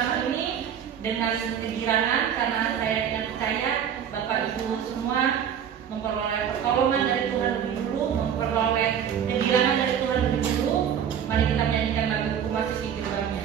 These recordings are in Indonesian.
malam ini dengan kegirangan karena saya tidak percaya Bapak Ibu semua memperoleh pertolongan dari Tuhan lebih dulu, memperoleh kegirangan dari Tuhan lebih dulu. Mari kita menyanyikan lagu Ku Masuki Gerbangnya.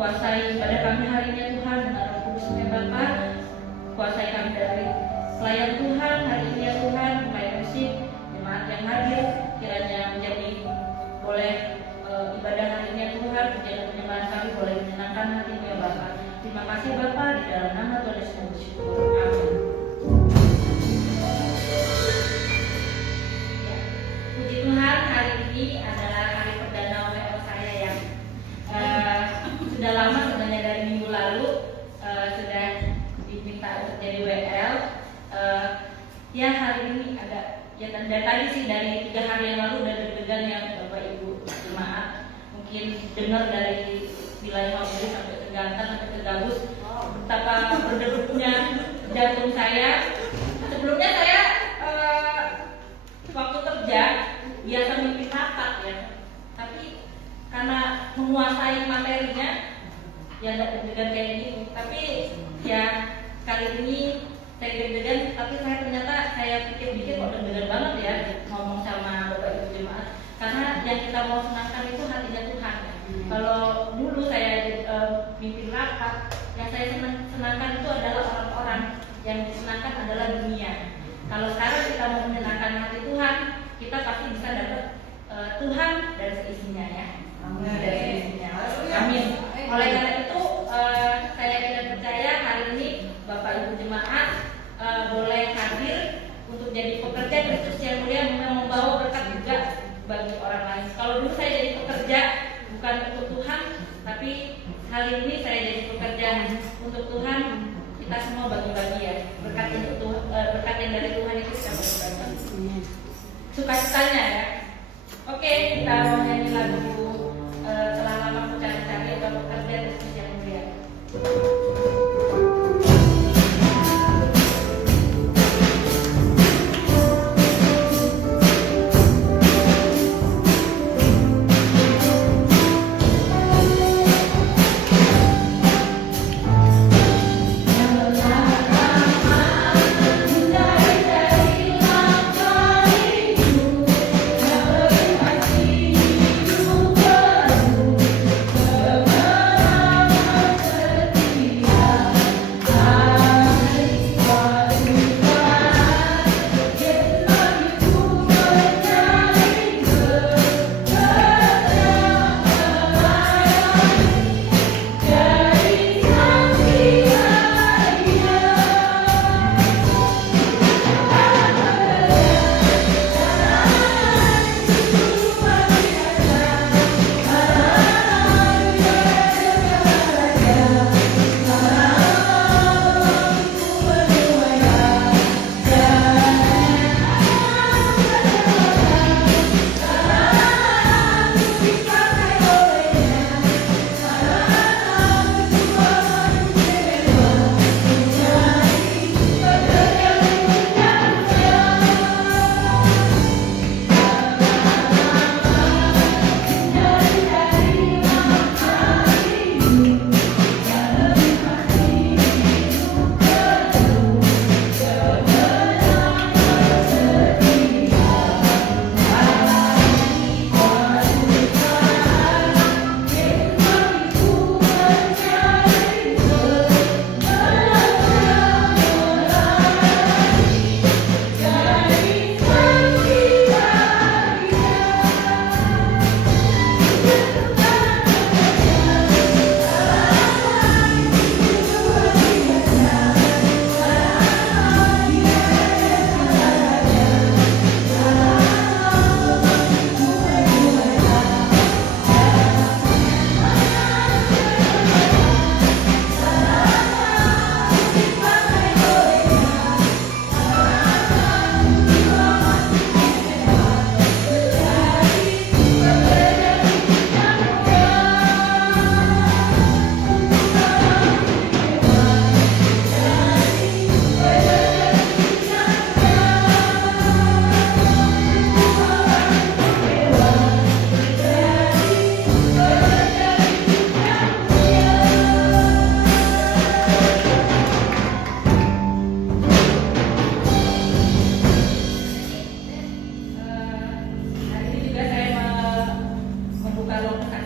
Kuasai pada kami hari ini Tuhan dengan Roh Kudus-Nya Bapa. Kuasai kami dari pelayan Tuhan hari ini ya Tuhan, pemain musik, jemaat yang hadir kiranya menjadi boleh ibadah hari ini ya Tuhan, menjadi penyembahan kami boleh menyenangkan hati-Mu ya Bapa. Terima kasih Bapa, di dalam nama Tuhan Yesus kami bersyukur. Amin. Ya, puji Tuhan, hari ini adalah hari perdana WO saya yang sudah lama sebenarnya dari minggu lalu sudah diminta untuk jadi WL. Ya hari ini ada ya dan tadi sih dari 3 hari yang lalu udah deg-degan ya Bapak Ibu jemaat, mungkin dengar dari wilayah Hawaii sampai ke Gantar sampai ke Gabus betapa berdegupnya jantung saya. Sebelumnya saya waktu kerja biasa mimpi rapat ya, tapi karena menguasai materinya ya tidak deg-degan kayak gini. Tapi ya kali ini saya deg-degan, tapi saya pikir-pikir kok deg-degan banget ya ngomong sama Bapak Ibu jemaat, karena yang kita mau senangkan itu hatinya Tuhan. Kalau dulu saya mimpin rapat, yang saya senangkan itu adalah orang-orang, yang disenangkan adalah dunia. Kalau sekarang kita mau menyenangkan hati Tuhan, kita pasti bisa dapat Tuhan dan seisinya ya. Amin. Oleh karena itu saya tidak percaya hari ini Bapak Ibu jemaat boleh hadir untuk jadi pekerja Kristus yang mulia, membawa berkat juga bagi orang lain. Kalau dulu saya jadi pekerja bukan untuk Tuhan, tapi hari ini saya jadi pekerja untuk Tuhan. Kita semua bagi-bagi ya berkat yang dari Tuhan itu kita bagi-bagi. Sukacitanya ya. Oke, kita mau nyanyi lagu telah lama ku cari-cari atau pekerja Kristus yang mulia. Ku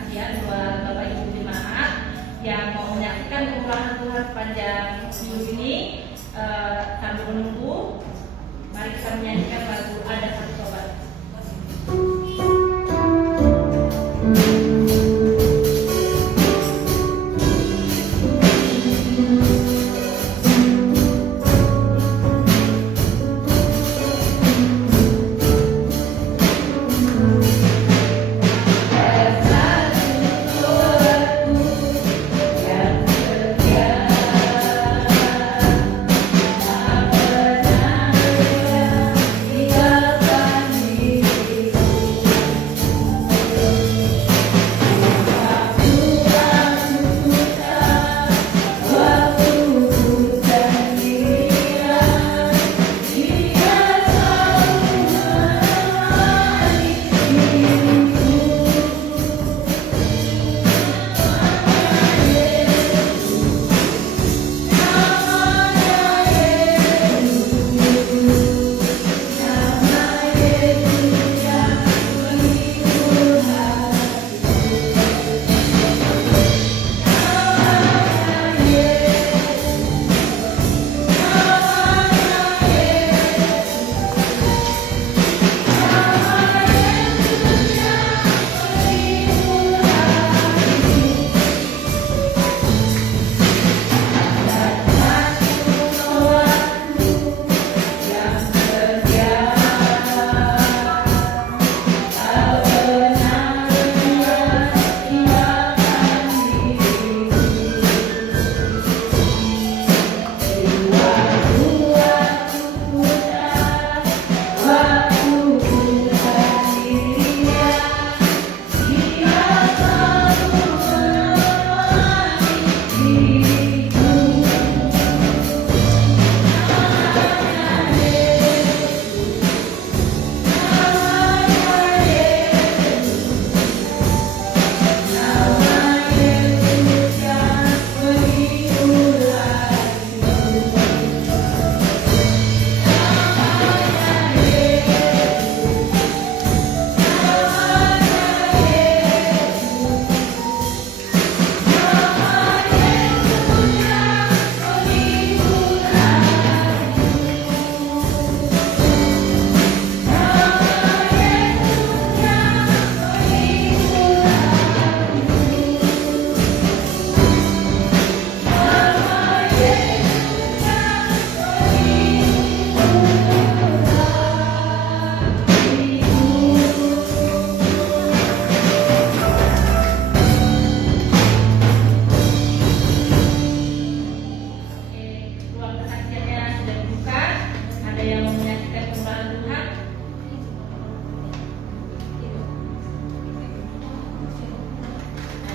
kesaksian buat Bapak Ibu jemaat yang mau menyaksikan kemurahan Tuhan sepanjang minggu ini. Sambil menunggu, mari kita menyanyikan lagu Ada Satu Sobat.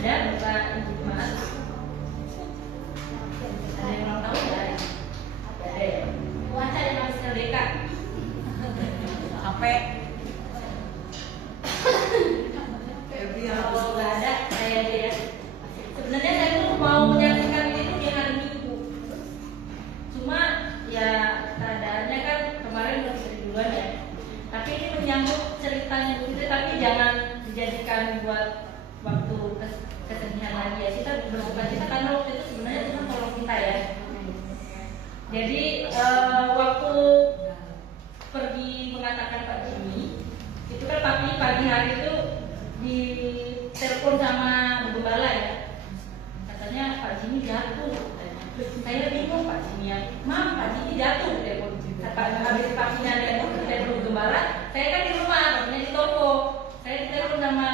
Ada Bapak Ibu jemaat? Ada yang ulang tahun ya? Ada ya? Puasa yang habis LDK? Sampai kalau nggak ada, saya aja ya. Sebenarnya saya tuh mau menyaksikan ini di hari Minggu. Cuma ya keadaannya kan kemarin udah bisa duluan ya. Tapi ini menyambut ceritanya begitu, tapi jangan dijadikan buat waktu kesedihan lagi ya. Kita bersuka cita karena waktu itu sebenarnya Tuhan tolong kita ya. Jadi waktu pergi mengatakan Pak Jimmy, itu kan pagi hari itu di telepon sama Bu Gembala ya. Katanya Pak Jimmy jatuh. Saya bingung Pak Jimmy ya. Mam, Pak Jimmy jatuh telepon. Habis paginya telepon Bu Gembala, saya kan di rumah, paginya di toko. Saya ditelepon sama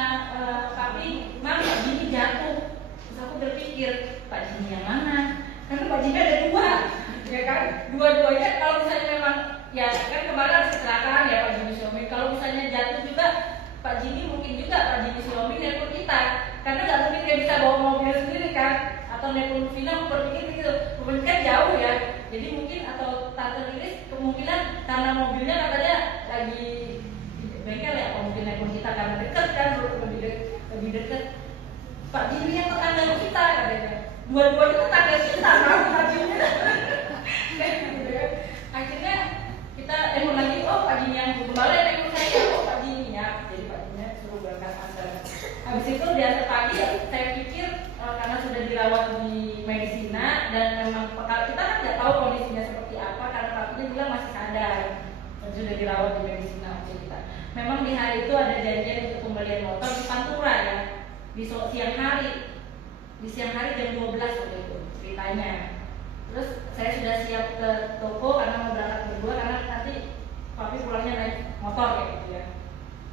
papi, Mam, Pak Jimmy jatuh. Terus aku berpikir, Pak Jimmy yang mana? Karena Pak Jimmy ada dua, ya kan? Dua-duanya kalau misalnya memang, ya kan kemarin ada kecelakaan ya Pak Jimmy Siomi. Kalau misalnya jatuh juga, Pak Jimmy mungkin juga Pak Jimmy Siomi nelpon kita. Karena nggak mungkin dia bisa bawa mobil sendiri kan? Atau nelpon Vina, aku berpikir begitu. Mungkin kan jauh ya. Jadi mungkin atau Tante Lilis kemungkinan karena mobilnya katanya lagi bengkel ya, kalau mungkin nelpon kita karena dekat kan, lebih dekat. Pak Jimmy yang tetangga kita katanya. Dua-duanya tetangga kita, kan Pak Jimmy. Akhirnya kita telepon lagi, oh Pak Jimmy yang Gembala yang telepon saya, oh Pak Jimmy ya. Jadi Pak Jimmy suruh berangkat antar. Habis itu biasa pagi ya, saya pikir karena sudah dirawat di medisina dan memang kita kan nggak tahu kondisinya seperti apa karena papinya bilang masih sadar dan sudah dirawat di medisina. Oke, kita memang di hari itu ada janjian untuk pembelian motor di Pantura ya, di siang hari jam 12 waktu itu ceritanya. Terus saya sudah siap ke toko karena mau berangkat berdua karena nanti papi pulangnya naik motor kayak gitu ya.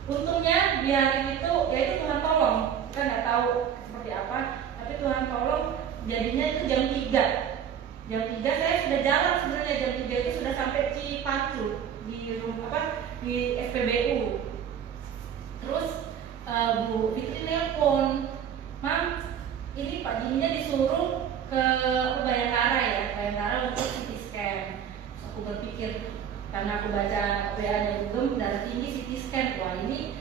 Untungnya di hari itu ya itu Tuhan tolong, kita nggak tahu seperti apa, tapi Tuhan tolong jadinya itu jam 3 saya sudah jalan sebenarnya, jam 3 itu sudah sampai Cipacu di SPBU. Terus Bu Fitri nelpon, Mam, ini Pak Jimnya disuruh ke Bayangkara untuk CT scan. Terus aku berpikir, karena aku baca WA-nya Google darah tinggi CT scan, wah ini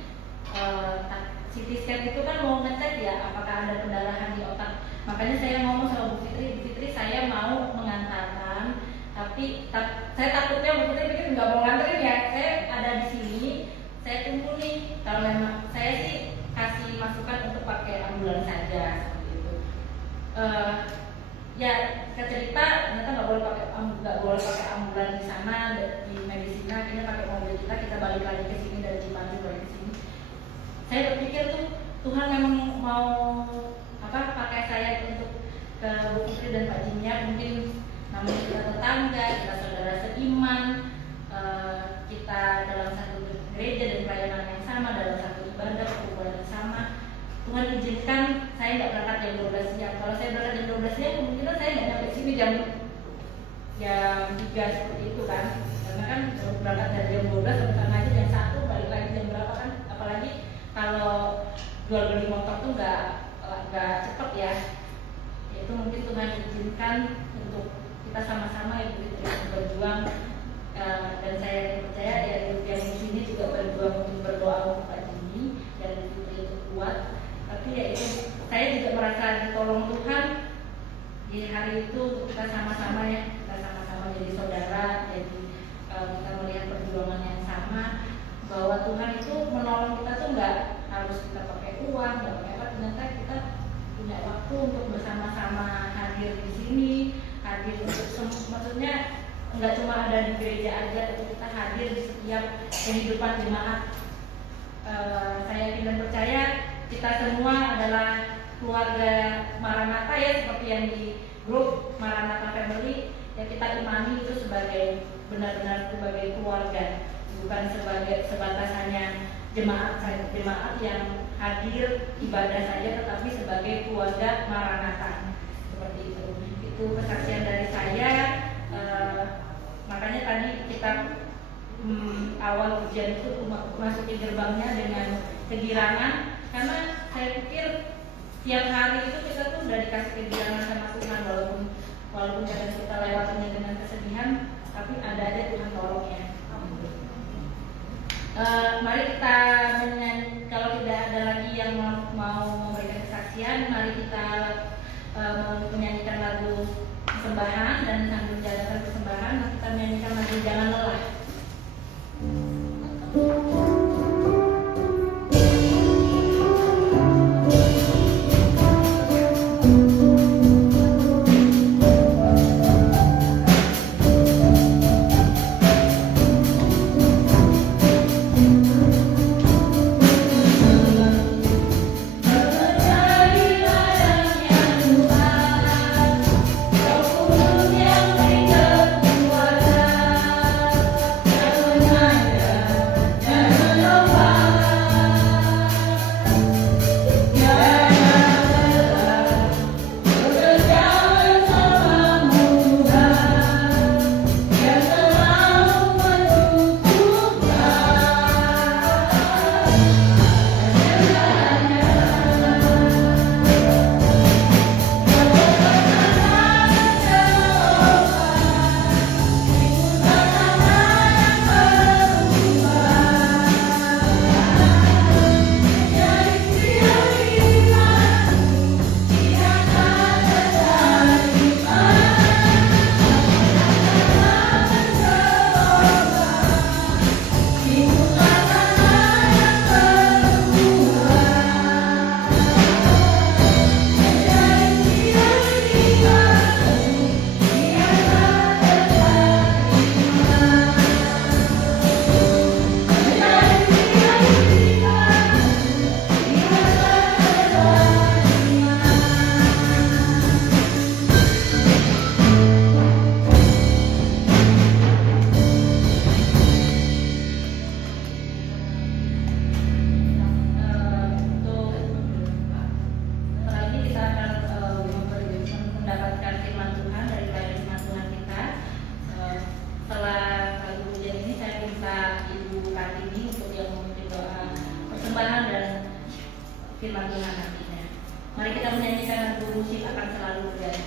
CT scan itu kan mau ngecek ya apakah ada pendarahan di otak. Makanya saya ngomong sama Bu Fitri saya mau mengantarkan, tapi saya takutnya Bu Fitri pikir nggak mau nganterin ya, saya ada di sini, saya tunggu nih. Kalau memang saya sih kasih masukan untuk pakai ambulans saja seperti itu. Ya cerita ternyata nggak boleh pakai ambulans di sana di medisina, akhirnya pakai mobil kita balik lagi ke sini dari Cimahi balik ke sini. Saya berpikir tuh Tuhan memang mau pakai saya untuk ke Bu Putri dan Pak Jimnya, mungkin namanya kita tetangga, kita saudara seiman, kita dalam satu gereja dan pelayanan yang sama, dalam satu ibadah perkumpulan yang sama. Tuhan izinkan saya nggak berangkat jam 12 siang. Kalau saya berangkat jam 12 siang, kemungkinan saya nggak nyampe sini jam 3 seperti itu kan. Karena kan berangkat dari jam 12 sampai sana aja jam 1, balik lagi jam berapa kan. Apalagi kalau jual beli motor tuh nggak cepet ya. Itu mungkin Tuhan izinkan untuk kita sama-sama ya berjuang. Dan saya percaya ya yang di sini juga berjuang untuk berdoa untuk Pak Jimmy dan Putri itu kuat. Tapi ya itu saya juga merasa ditolong Tuhan di hari itu untuk kita sama-sama jadi saudara, jadi kita melihat perjuangan yang sama, bahwa Tuhan itu menolong kita tuh nggak harus kita pakai uang, nggak pakai apa, ternyata kita punya waktu untuk bersama-sama hadir di sini, hadir untuk maksudnya nggak cuma ada di gereja aja, tapi kita hadir di setiap kehidupan jemaat. Saya yakin dan percaya kita semua adalah keluarga Maranatha ya, seperti yang di grup Maranatha Family ya, kita imani itu sebagai benar-benar sebagai keluarga, bukan sebatas hanya jemaat yang hadir ibadah saja, tetapi sebagai keluarga Maranatha seperti itu. Itu kesaksian dari saya. Makanya tadi kita awal ujian itu masuk ke gerbangnya dengan kegirangan, karena saya pikir tiap hari itu kita tuh udah dikasih kegirangan sama Tuhan, walaupun kadang kita lewatinya dengan kesedihan, tapi ada aja Tuhan tolongnya. Mari kita kalau tidak ada lagi yang mau memberikan kesaksian, mari kita menyanyikan lagu persembahan, dan sambil menjalankan persembahan kita menyanyikan lagu Jangan Lelah. Jangan Mari kita menyanyikan lagu musik akan selalu terjadi.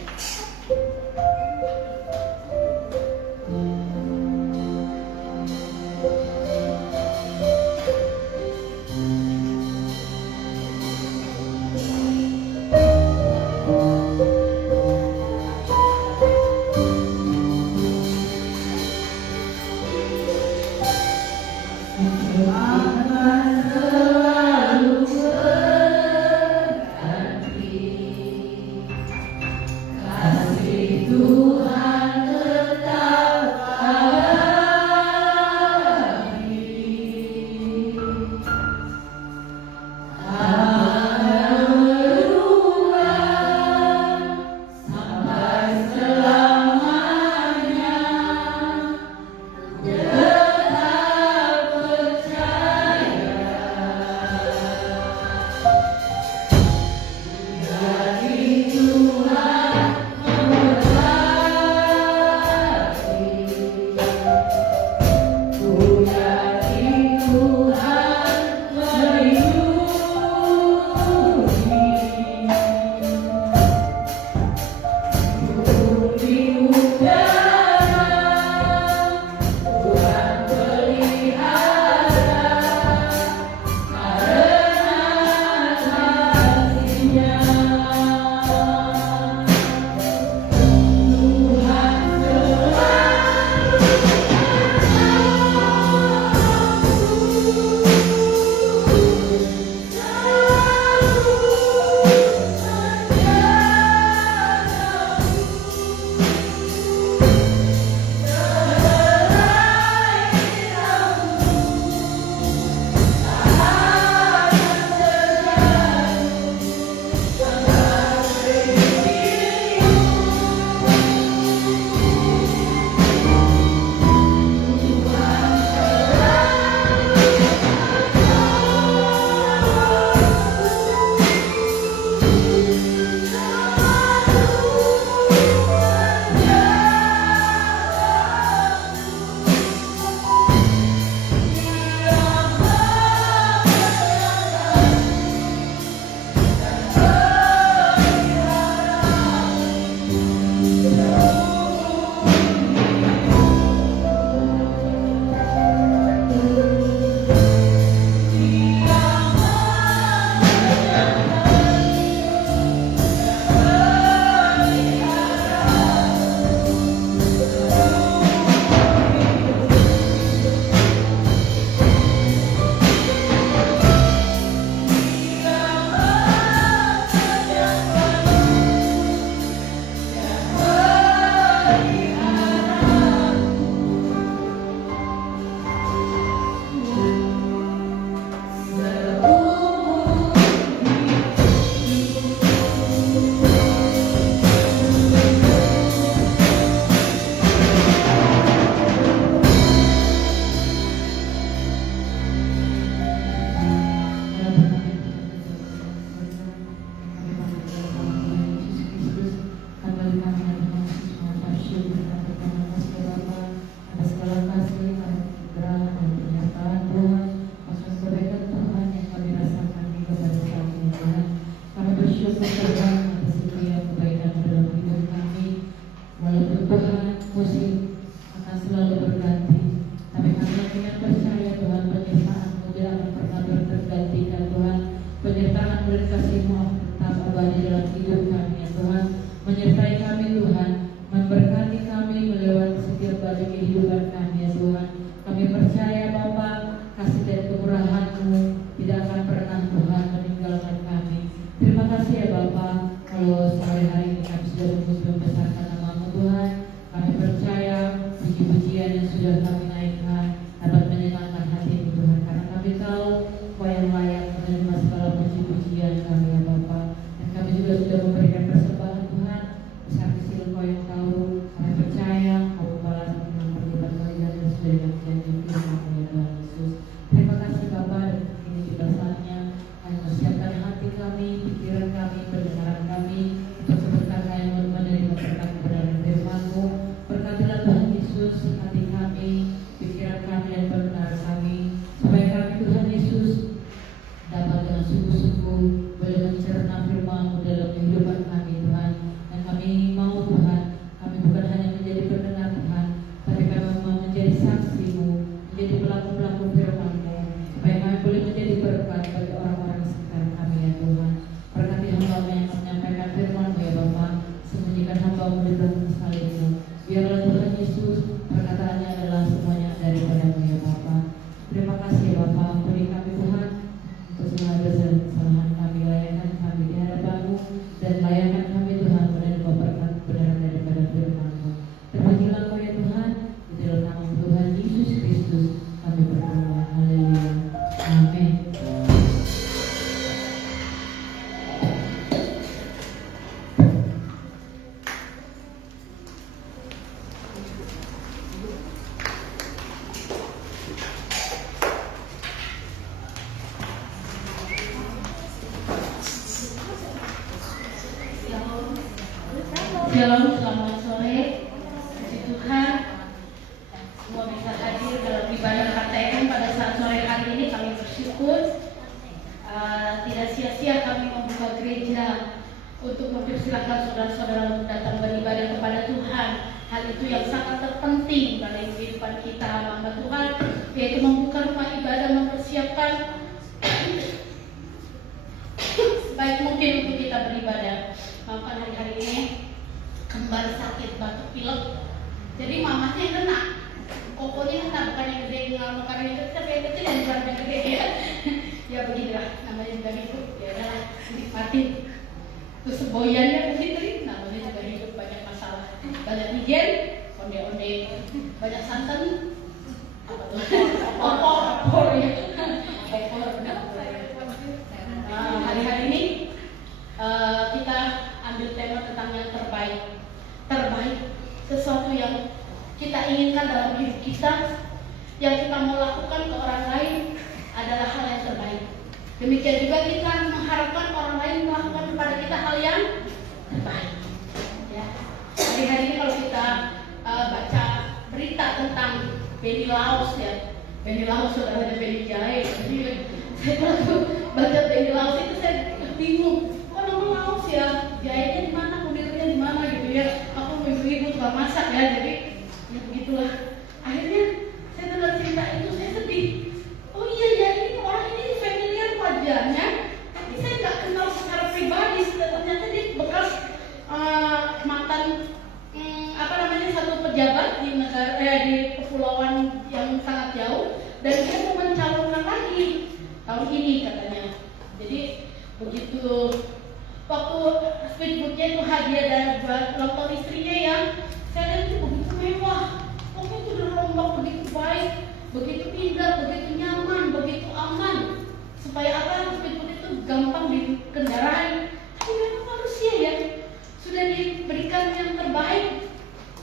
Kami percaya Kau balas dengan perbuatan kami Shalom, selamat sore. Puji Tuhan, semua bisa hadir dalam ibadah KTM pada saat sore hari ini. Kami bersyukur. Tidak sia-sia kami membuka gereja untuk mempersilahkan saudara-saudara untuk datang beribadah kepada Tuhan. Hal itu yang sangat terpenting dalam kehidupan kita hamba Tuhan, yaitu membuka rumah ibadah, mempersiapkan sebaik mungkin untuk kita beribadah. Maafkan hari-hari ini kembar sakit batuk pilek, jadi mamanya yang kena, kokonya kena, bukan yang gede yang makanan itu, tapi yang kecil yang bukan yang gede ya. Ya beginilah namanya juga hidup, ya udahlah nikmati. Terus semboyannya begitu, namanya juga hidup, banyak masalah, banyak wijen, onde-onde, banyak santan, apa tuh, opor ya, opor. Hari-hari ini kita ambil tema tentang yang terbaik, sesuatu yang kita inginkan dalam hidup kita, yang kita mau lakukan ke orang lain adalah hal yang terbaik. Demikian juga kita mengharapkan orang lain melakukan kepada kita hal yang terbaik. Ya. Hari-hari ini kalau kita baca berita tentang Benny Laos ya, Benny Laos sudah ada Benny Jahe. Jadi saya waktu baca Benny Laos itu saya bingung. Laos ya, jahitnya di mana, kudirnya di mana gitu ya. Aku ibu-ibu tukang masak ya, jadi ya begitulah. Akhirnya saya dengar cerita itu, saya sedih. Oh iya ya, ini orang ini familiar wajahnya, tapi saya nggak kenal secara pribadi. Ternyata dia bekas mantan satu pejabat di negara di kepulauan yang sangat jauh, dan dia mau mencalonkan lagi tahun ini katanya. Jadi begitu waktu speedboatnya itu hadiah dan buat ulang tahun istrinya ya, saya lihat itu begitu mewah, pokoknya itu udah rombak begitu baik, begitu indah, begitu nyaman, begitu aman, supaya apa, speedboat itu gampang dikendarai. Tapi memang manusia ya, sudah diberikan yang terbaik,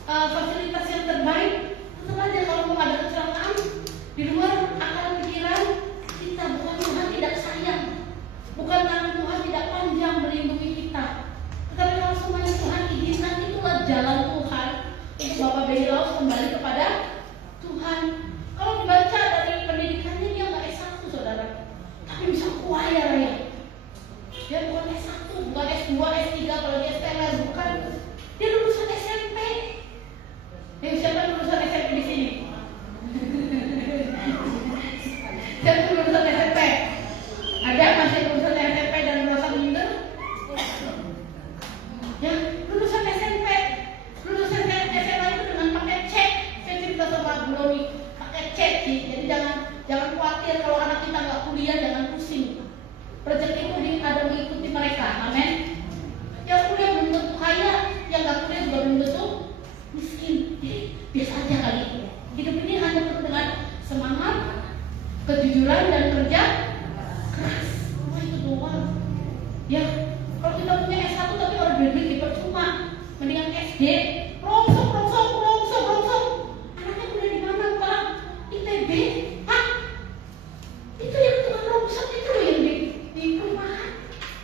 fasilitas yang terbaik, tetap aja kalau mau ada kecelakaan di luar akal pikiran kita. Bukan Tuhan tidak sayang, bukan tangan Tuhan tidak panjang melindungi kita, tetapi kalau semuanya Tuhan izinkan, itulah jalan Tuhan untuk Bapak Benny Laos kembali kepada Tuhan. Kalau dibaca dari pendidikannya, dia nggak S1 saudara, tapi bisa choir ya. Dia bukan S1, bukan S2, S3, kalau dia STM bukan. Dia lulusan SMP. Siapa yang lulusan SMP di sini? Siapa yang lulusan SMP? Ada masih lulusan SMP dan merasa minder? Ya, lulusan SMP, lulusan SMA itu dengan pakai cek. Saya cerita sama Bu Loni, pakai cek sih. Jadi jangan khawatir kalau anak kita nggak kuliah, jangan pusing. Rezeki itu ada mengikuti mereka, amin. Yang kuliah belum tentu kaya, yang nggak kuliah juga belum tentu miskin. Biasa aja kali. Hidup ini hanya penuh dengan semangat, kejujuran dan kerja keras. Itu doang. Ya, kalau kita punya S1 tapi orang duit percuma, mendingan SD, rongsok. Anaknya kuliah di mana Pak? ITB, Pak? Itu yang tukang rongsok itu loh yang di perumahan.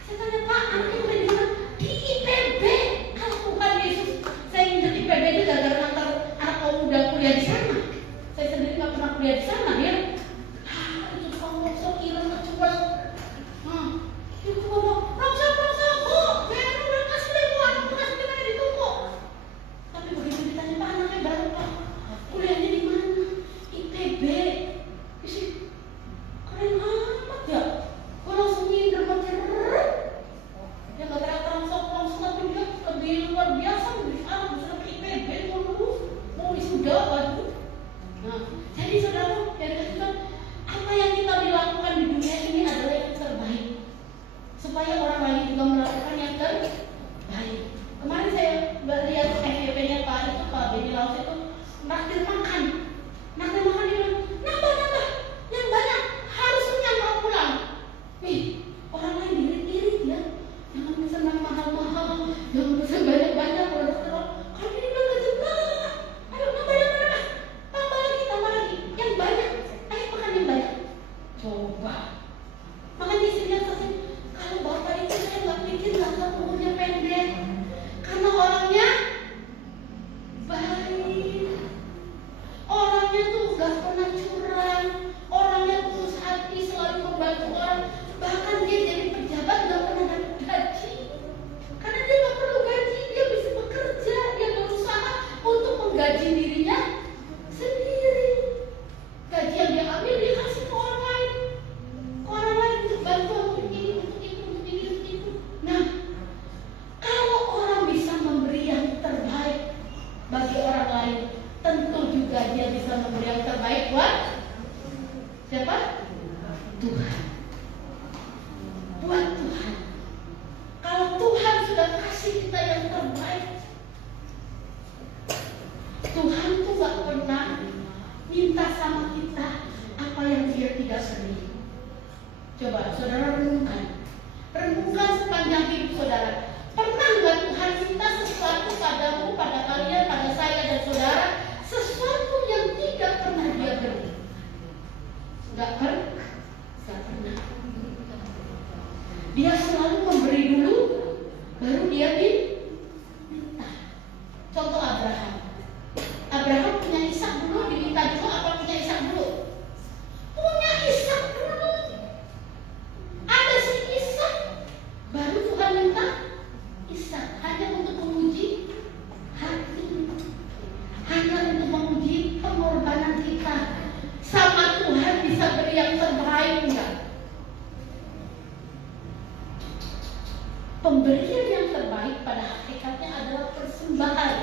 Saya tanya Pak, anaknya kuliah di mana? Di ITB. Kalau bukan Yesus, saya ingat IPB itu gara-gara nanti anak kaum muda kuliah di sana. Saya sendiri nggak pernah kuliah di sana ya. Itu tukang rongsok, ireng, kecual. Itu ngomong, rongsok, Bu, biar udah kasih deh Bu, aku kasih dimana di toko. sudah kasih kita yang terbaik. Tuhan tuh gak pernah minta sama kita apa yang Dia tidak beri. Coba saudara renungkan. Renungkan sepanjang hidup saudara. Pernah nggak Tuhan minta sesuatu padamu, pada kalian, pada saya dan saudara, sesuatu yang tidak pernah Dia beri? Nggak pernah. Dia selalu memberi dulu, baru Dia minta. Contoh Abraham. Abraham punya Ishak dulu, diminta dulu apa punya Ishak dulu? Punya Ishak dulu. Ada si Ishak, baru Tuhan minta Ishak, hanya untuk menguji hati, hanya untuk menguji pengorbanan kita. Sama Tuhan bisa beri yang terbaik enggak? Pemberian yang terbaik pada hakikatnya adalah persembahan,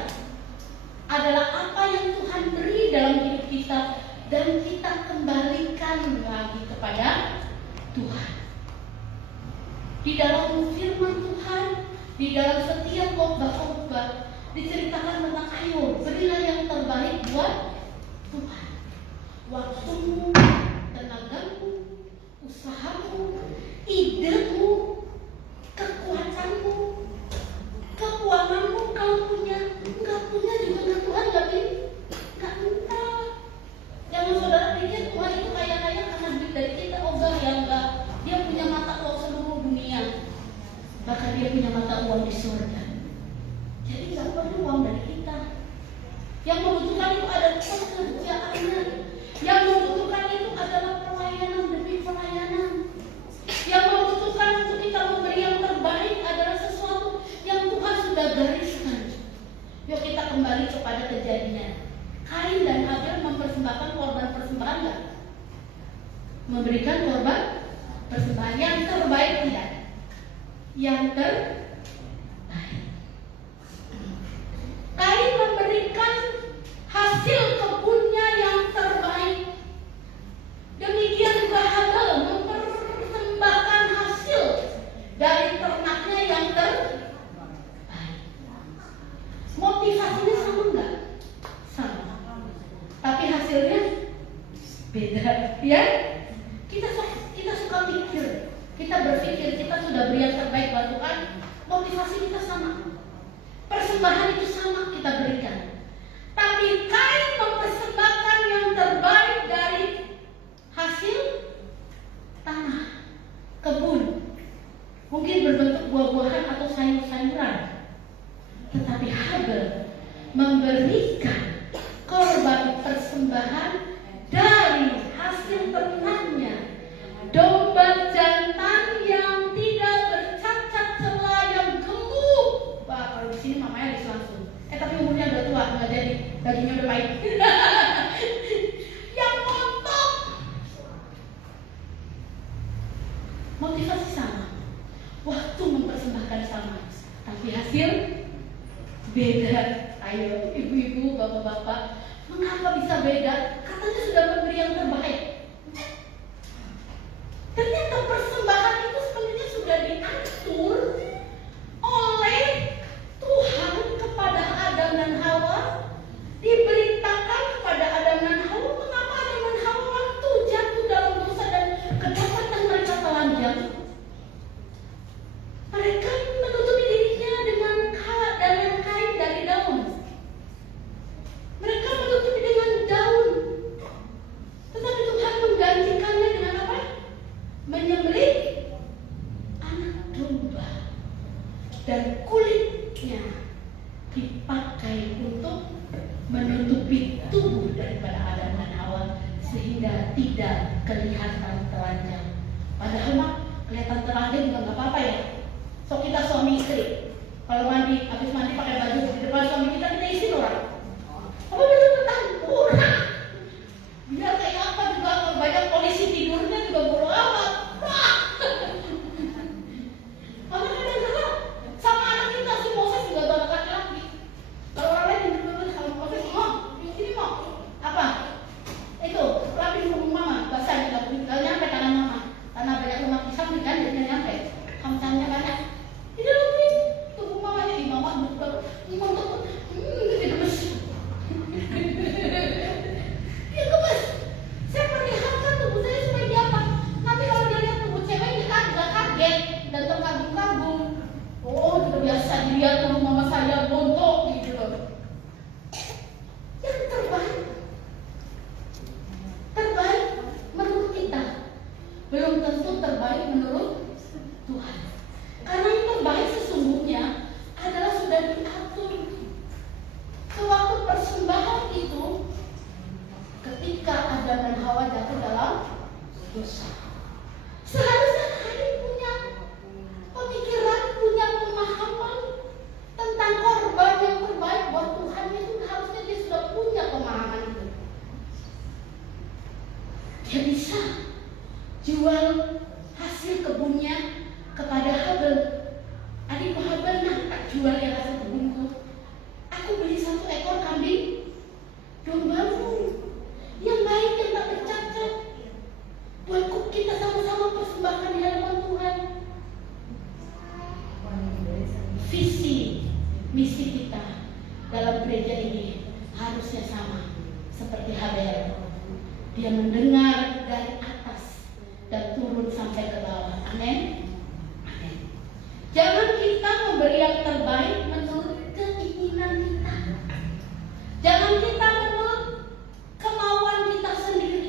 adalah apa yang Tuhan beri dalam hidup kita dan kita kembalikan lagi kepada Tuhan. Di dalam firman Tuhan, di dalam setiap khotbah-khotbah diceritakan tentang ayo berilah yang terbaik buat Tuhan. Waktumu, tenagamu, usahamu, idemu, kekuatanmu, keuanganmu kalau punya, nggak punya juga ke Tuhan nggak minta. Jangan saudara pikir Tuhan itu kaya-kaya karena duit dari kita. Oh enggak ya, enggak. Dia punya mata uang seluruh dunia, bahkan Dia punya mata uang di surga. Jadi nggak perlu uang dari kita. Yang membutuhkan itu adalah pekerjaannya. Yang membutuhkan itu adalah pelayanan demi pelayanan. Yang membutuhkan untuk kita memberi yang terbaik adalah sesuatu yang Tuhan sudah gariskan. Yuk kita kembali kepada kejadian. Kain dan Habel mempersembahkan korban persembahan enggak? Memberikan korban persembahan yang terbaik tidak? Yang terbaik. Kain memberikan hasil kebunnya yang terbaik. Demikian juga Habel mempersembahkan hasil dari ternaknya yang terbaik. Motivasinya sama enggak? Sama. Tapi hasilnya beda, ya? Kita suka pikir, kita berpikir kita sudah beri yang terbaik buat Tuhan, motivasi kita sama, persembahan itu sama kita berikan. Tapi Kain mempersembahkan yang terbaik dari hasil tanah, kebun, mungkin berbentuk buah-buahan atau sayur-sayuran. Tetapi Habel memberikan korban persembahan dari hasil ternaknya, domba jantan yang tidak bercacat celah, yang gemuk. Wah, kalau di sini mamanya habis langsung. Tapi umurnya udah tua, nggak jadi, dagingnya udah pahit. Yang montok. Motivasi sama, waktu mempersembahkan sama, tapi hasil beda. Ayo ibu-ibu, bapak-bapak, mengapa bisa beda? Katanya sudah memberi yang terbaik. Ternyata persembahan itu sebenarnya sudah diatur oleh Tuhan kepada Adam dan Hawa. Diberitakan kepada Adam dan Hawa mengapa Adam dan Hawa waktu jatuh dalam dosa dan kedapatan mereka telanjang. Mereka menutupi dirinya dengan kain dari daun. Mereka menutupi dengan daun. Tetapi Tuhan menggantikannya dengan apa? Menyembelih anak domba. Dan kulitnya dipakai untuk menutupi tubuh daripada Adam dan Hawa sehingga tidak kelihatan telanjang. Padahal mah kelihatan telanjang juga nggak apa-apa ya. So kita suami istri, kalau mandi, habis mandi pakai baju di depan suami kita isi orang. Apa betul bertampur? Biar kayak apa juga, banyak polisi tidurnya juga bodo amat. Karena kadang-kadang sama anak kita si Moses juga ada anak laki-laki. Kalau orang lain yang betul sama Moses, ini mau apa? Itu rapin rumah mama, basah juga, kalau nyampe tangan mama, karena banyak rumah pisang kan jadinya nyampe, kamsannya banyak. Tidak lebih, tuh jual yang satu bungkus. Aku beli 1 ekor kambing dombamu yang baik, yang tak bercacat. Buatku kita sama-sama persembahkan di hadapan Tuhan. Visi, misi kita dalam gereja ini harusnya sama seperti Habel. Dia mendengar dari atas dan turun sampai ke bawah. Amin. Amin. Jangan kita memberi yang terbaik menurut keinginan kita. Jangan kita menurut kemauan kita sendiri.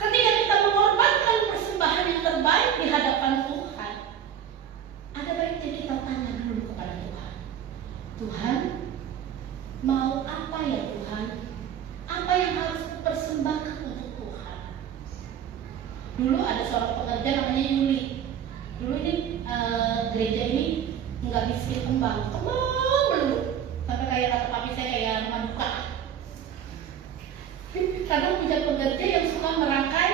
Ketika kita mengorbankan persembahan yang terbaik di hadapan Tuhan, ada baiknya kita tanya dulu kepada Tuhan. Tuhan, mau apa ya Tuhan? Apa yang harus dipersembahkan untuk Tuhan? Dulu ada seorang pekerja namanya Yuli. Dulu ini gereja ini nggak bisa kembang melulu. Sampai kayak kata papi saya kayak rumah duka. Kadang punya pekerja yang suka merangkai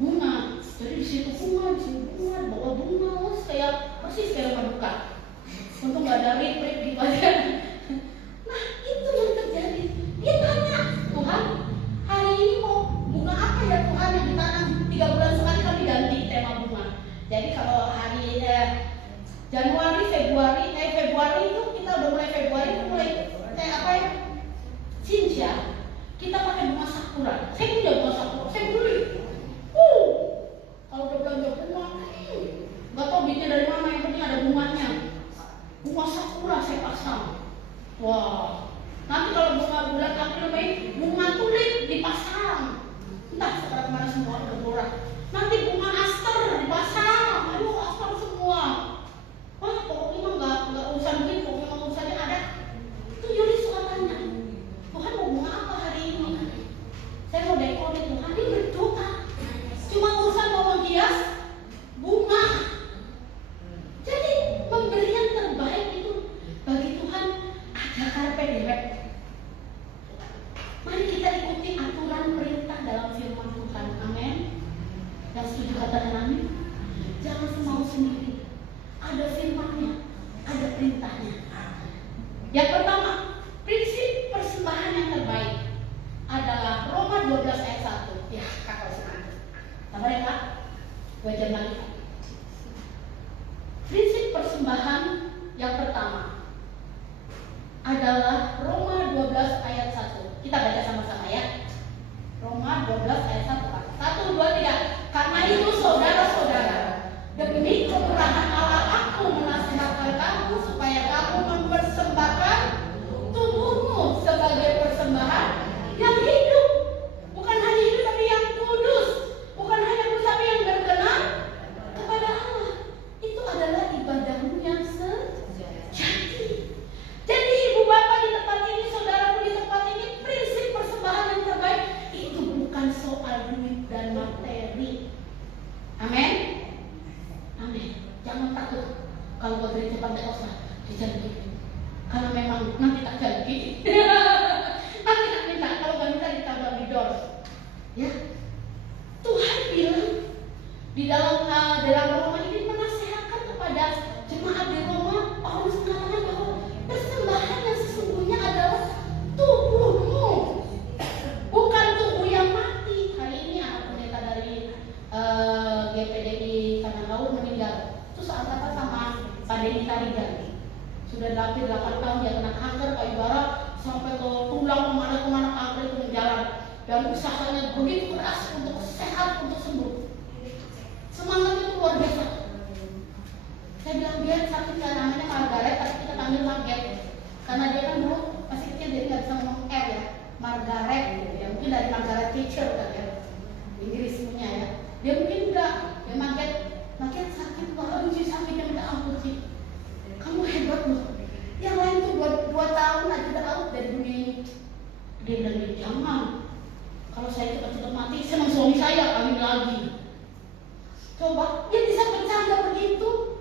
bunga. Jadi di situ bunga, di sini bunga, bawa bunga, kayak persis kayak rumah duka. Untung nggak ada rip-rip di badan. Nah itu yang terjadi. Dia tanya, Tuhan, hari ini mau bunga apa ya Tuhan yang ditanam? 3 bulan sekali kami ganti tema bunga. Jadi kalau hari Januari, Februari itu kita udah mulai Februari itu mulai apa ya? Cincin. Kita pakai bunga sakura. Saya punya bunga sakura. Saya beli. Kalau udah belanja bunga, nggak tahu belinya dari mana. Yang penting ada bunganya. Bunga sakura saya pasang. Wah. Nanti kalau bunga bulan April Mei, bunga tulip dipasang. Entah sekarang mana semua udah murah. Nanti bunga aster dipasang. Ayo aster semua. Wah pokoknya nggak urusan duit, pokoknya urusannya ada. Itu Yuli suka tanya, Tuhan mau bunga apa hari ini? Saya mau dekor di Tuhan, dia berdoa. Cuma urusan mau menghias bunga. Jadi memberi yang terbaik itu bagi Tuhan ada karpet direct. Mari kita ikuti aturan perintah dalam firman Tuhan. Amin. Yang setuju katakan amin. Jangan semau sendiri. Ada firman-Nya, ada perintahnya. Yang pertama, prinsip persembahan yang terbaik adalah Roma 12 ayat 1. Ya, kakak senang. Sabar ya kak, gue ajar lagi. Prinsip persembahan yang pertama adalah Roma 12 ayat 1. Kita baca sama-sama ya. Roma 12 ayat 1. 1, 2, 3. Karena itu saudara-saudara, demi kemurahan Allah aku menasihatkan kamu supaya kamu mempersembahkan tubuhmu sebagai persembahan yang hidup. Bukan hanya hidup tapi yang kudus. Bukan hanya kudus tapi yang berkenan kepada Allah. Itu adalah ibadahmu yang sejati. Jadi ibu bapak di tempat ini, saudaraku di tempat ini, prinsip persembahan yang terbaik itu bukan soal duit dan materi. Amin. Amin. Jangan takut kalau buat gereja Pantekosta dijanji. Karena memang nanti tak janji. Nanti tak minta. Kalau nggak minta ditambah di door. Ya. Tuhan bilang di dalam Roma ini menasihatkan kepada jemaat di Roma. Paulus mengatakan bahwa persembahan yang sesungguhnya adalah tubuhmu, bukan tubuh yang mati. Hari ini anak pendeta dari GPDI Tanah Laut meninggal. Itu seangkatan sama Pak Denny Tarigan. Sudah hampir 8 tahun dia kena kanker payudara sampai ke tulang kemana-kemana, kanker itu menjalan. Dan usahanya begitu keras untuk sehat, untuk sembuh. Semangatnya itu luar biasa. Saya bilang dia sakit kan namanya Margaret, tapi kita panggil Margaret. Karena dia kan dulu masih kecil jadi nggak bisa ngomong R ya. Margaret gitu ya. Mungkin dari Margaret Thatcher kan ya. Inggris punya ya. Dia mungkin enggak, dia makin sakit, wah uji sakitnya minta ampun sih. Kamu hebat loh. Yang lain tuh 2 tahun aja udah out dari dunia ini. Dia bilang, jangan. Kalau saya cepat-cepat mati, sama suami saya kawin lagi. Coba, dia bisa bercanda begitu.